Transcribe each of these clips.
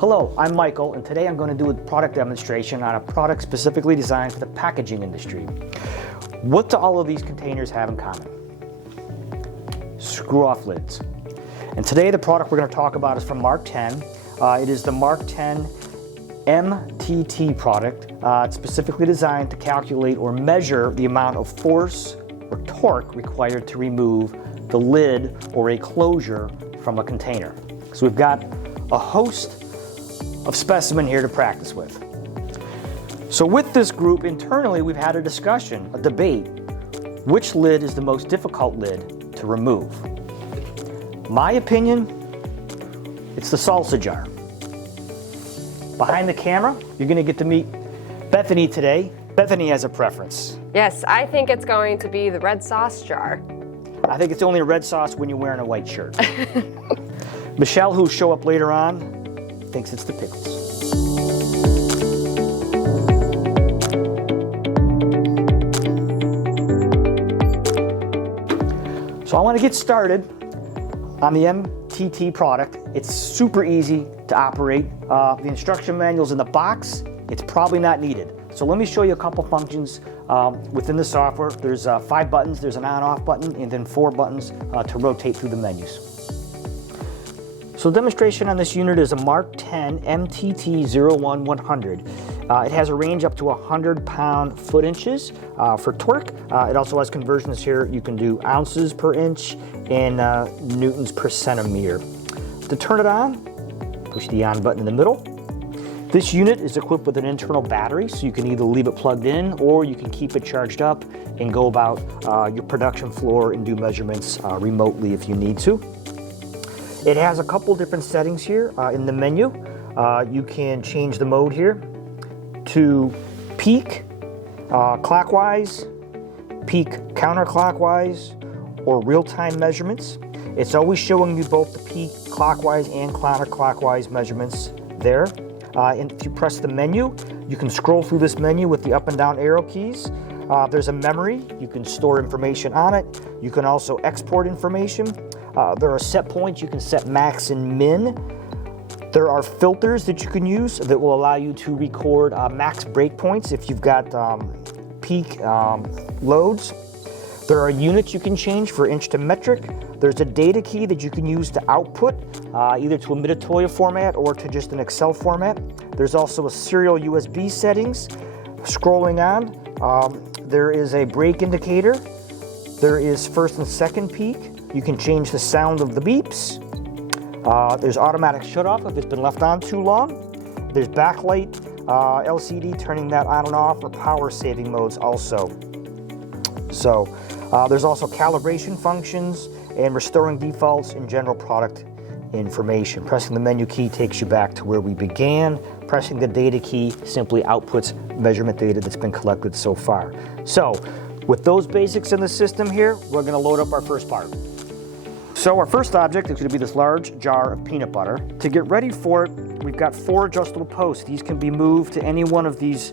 Hello, I'm Michael, and today I'm going to do a product demonstration on a product specifically designed for the packaging industry. What do all of these containers have in common? Screw-off lids. And today the product we're going to talk about is from Mark-10. It is the Mark-10 MTT product. It's specifically designed to calculate or measure the amount of force or torque required to remove the lid or a closure from a container. So we've got a host of specimen here to practice with. So with this group internally, we've had a discussion, a debate, which lid is the most difficult lid to remove. My opinion, it's the salsa jar. Behind the camera, you're going to get to meet Bethany today. Bethany has a preference. Yes, I think it's going to be the red sauce jar. I think it's only a red sauce when you're wearing a white shirt. Michelle, who'll show up later on, thinks it's the pickles. So I want to get started on the MTT product. It's super easy to operate. The instruction manual's in the box. It's probably not needed. So let me show you a couple functions within the software. There's 5 buttons. There's an on-off button and then 4 buttons to rotate through the menus. So the demonstration on this unit is a Mark-10 MTT 01-100. It has a range up to 100 pound-foot-inches for torque. It also has conversions here. You can do ounces per inch and newtons per centimeter. To turn it on, push the on button in the middle. This unit is equipped with an internal battery, so you can either leave it plugged in or you can keep it charged up and go about your production floor and do measurements remotely if you need to. It has a couple different settings here in the menu. You can change the mode here to peak clockwise, peak counterclockwise, or real-time measurements. It's always showing you both the peak clockwise and counterclockwise measurements there. And if you press the menu, you can scroll through this menu with the up and down arrow keys. There's a memory. You can store information on it. You can also export information. There are set points. You can set max and min. There are filters that you can use that will allow you to record max breakpoints if you've got peak loads. There are units you can change for inch to metric. There's a data key that you can use to output, either to a Metatoya format or to just an Excel format. There's also a serial USB settings. Scrolling on, there is a brake indicator. There is first and second peak. You can change the sound of the beeps. There's automatic shut-off if it's been left on too long. There's backlight LCD, turning that on and off, or power-saving modes also. So there's also calibration functions and restoring defaults and general product information. Pressing the menu key takes you back to where we began. Pressing the data key simply outputs measurement data that's been collected so far. So with those basics in the system here, we're going to load up our first part. So our first object is going to be this large jar of peanut butter. To get ready for it, we've got 4 adjustable posts. These can be moved to any one of these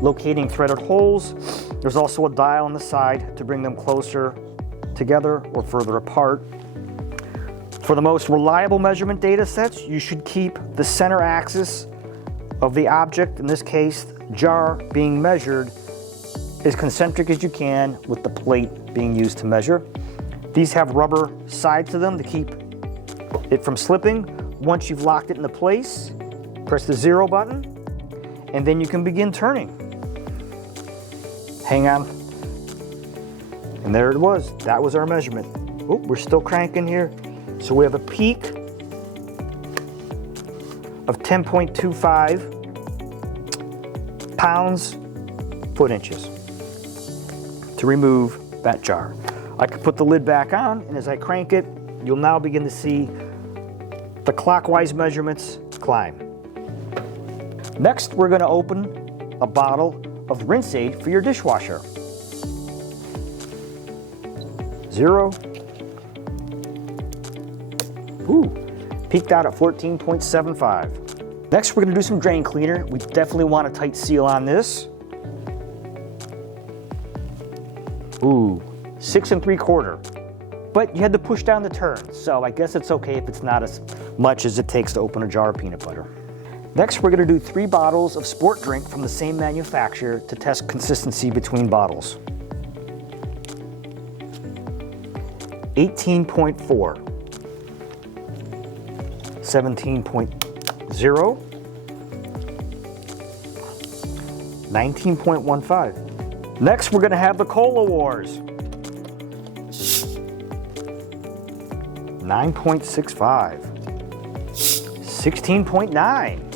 locating threaded holes. There's also a dial on the side to bring them closer together or further apart. For the most reliable measurement data sets, you should keep the center axis of the object, in this case, jar, being measured as concentric as you can with the plate being used to measure. These have rubber side to them to keep it from slipping. Once you've locked it into place, press the 0 button, and then you can begin turning. Hang on. And there it was. That was our measurement. Oh, we're still cranking here. So we have a peak of 10.25 pounds foot-inches to remove that jar. I can put the lid back on, and as I crank it, you'll now begin to see the clockwise measurements climb. Next, we're going to open a bottle of rinse aid for your dishwasher. 0. Ooh, peaked out at 14.75. Next, we're going to do some drain cleaner. We definitely want a tight seal on this. Ooh, 6 3/4. But you had to push down the turn, so I guess it's okay if it's not as much as it takes to open a jar of peanut butter. Next, we're going to do 3 bottles of sport drink from the same manufacturer to test consistency between bottles. 18.4, 17.0, 19.15. Next, we're going to have the Cola Wars. 9.65, 16.9.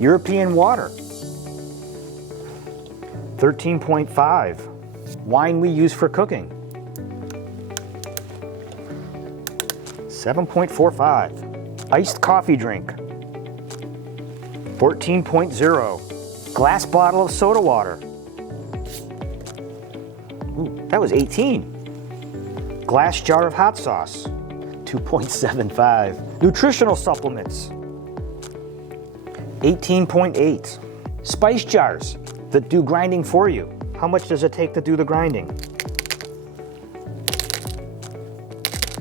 European water, 13.5. Wine we use for cooking, 7.45. Iced coffee drink, 14.0. Glass bottle of soda water. Ooh, that was 18. Glass jar of hot sauce, 2.75. Nutritional supplements, 18.8. Spice jars that do grinding for you. How much does it take to do the grinding?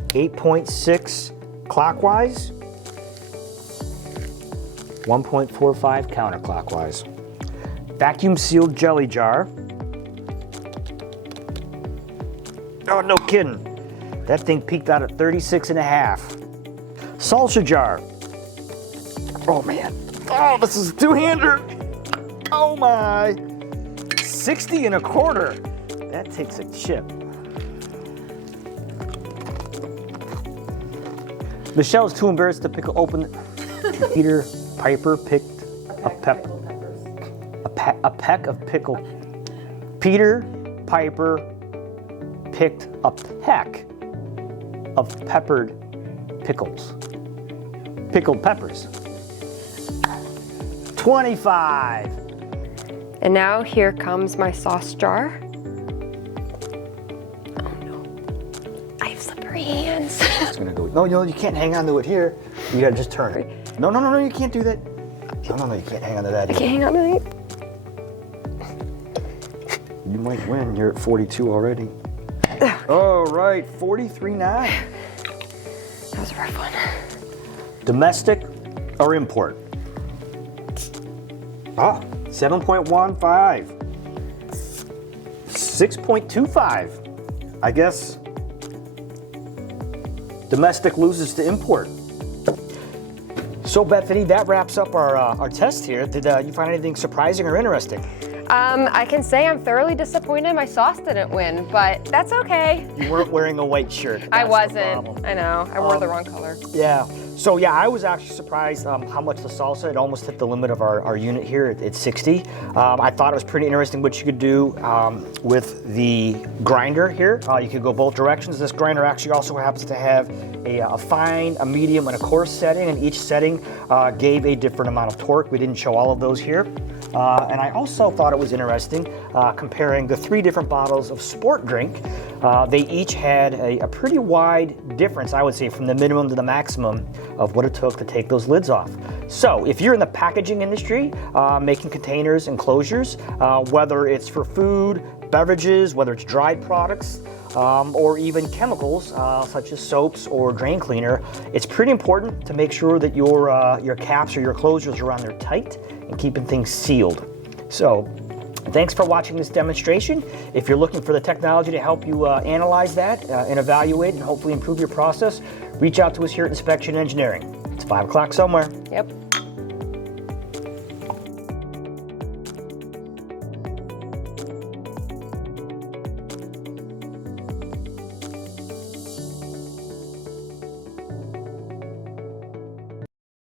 8.6 clockwise, 1.45 counterclockwise. Vacuum sealed jelly jar. Oh, no kidding. That thing peaked out at 36.5. Salsa jar. Oh man. Oh, this is a two-hander. Oh my. 60.25. That takes a chip. Michelle's too embarrassed to pick open. Peter Piper picked a peck of pickle. Peter Piper picked a peck of peppered pickles. Pickled peppers. 25. And now here comes my sauce jar. Oh no. I have slippery hands. It's gonna go. No, you can't hang on to it here. You gotta just turn it. No, you can't do that. No, you can't hang on to that. I can't hang on to it. You might win. You're at 42 already. All right, 43.9. That was a rough one. Domestic or import? 7.15. 6.25. I guess domestic loses to import. So Bethany, that wraps up our test here. Did you find anything surprising or interesting? I can say I'm thoroughly disappointed my sauce didn't win, but that's okay. You weren't wearing a white shirt. I That's the wasn't. problem. I know. I wore the wrong color. Yeah. So yeah, I was actually surprised how much the salsa, it almost hit the limit of our unit here at 60. I thought it was pretty interesting what you could do with the grinder here. You could go both directions. This grinder actually also happens to have a fine, a medium, and a coarse setting, and each setting gave a different amount of torque. We didn't show all of those here. And I also thought it was interesting comparing the 3 different bottles of sport drink. They each had a pretty wide difference, I would say, from the minimum to the maximum of what it took to take those lids off. So if you're in the packaging industry, making containers and closures, whether it's for food, beverages, whether it's dried products, or even chemicals such as soaps or drain cleaner, it's pretty important to make sure that your caps or your closures are on there tight and keeping things sealed. So thanks for watching this demonstration. If you're looking for the technology to help you analyze that and evaluate and hopefully improve your process, reach out to us here at Inspection Engineering. It's 5 o'clock somewhere. Yep.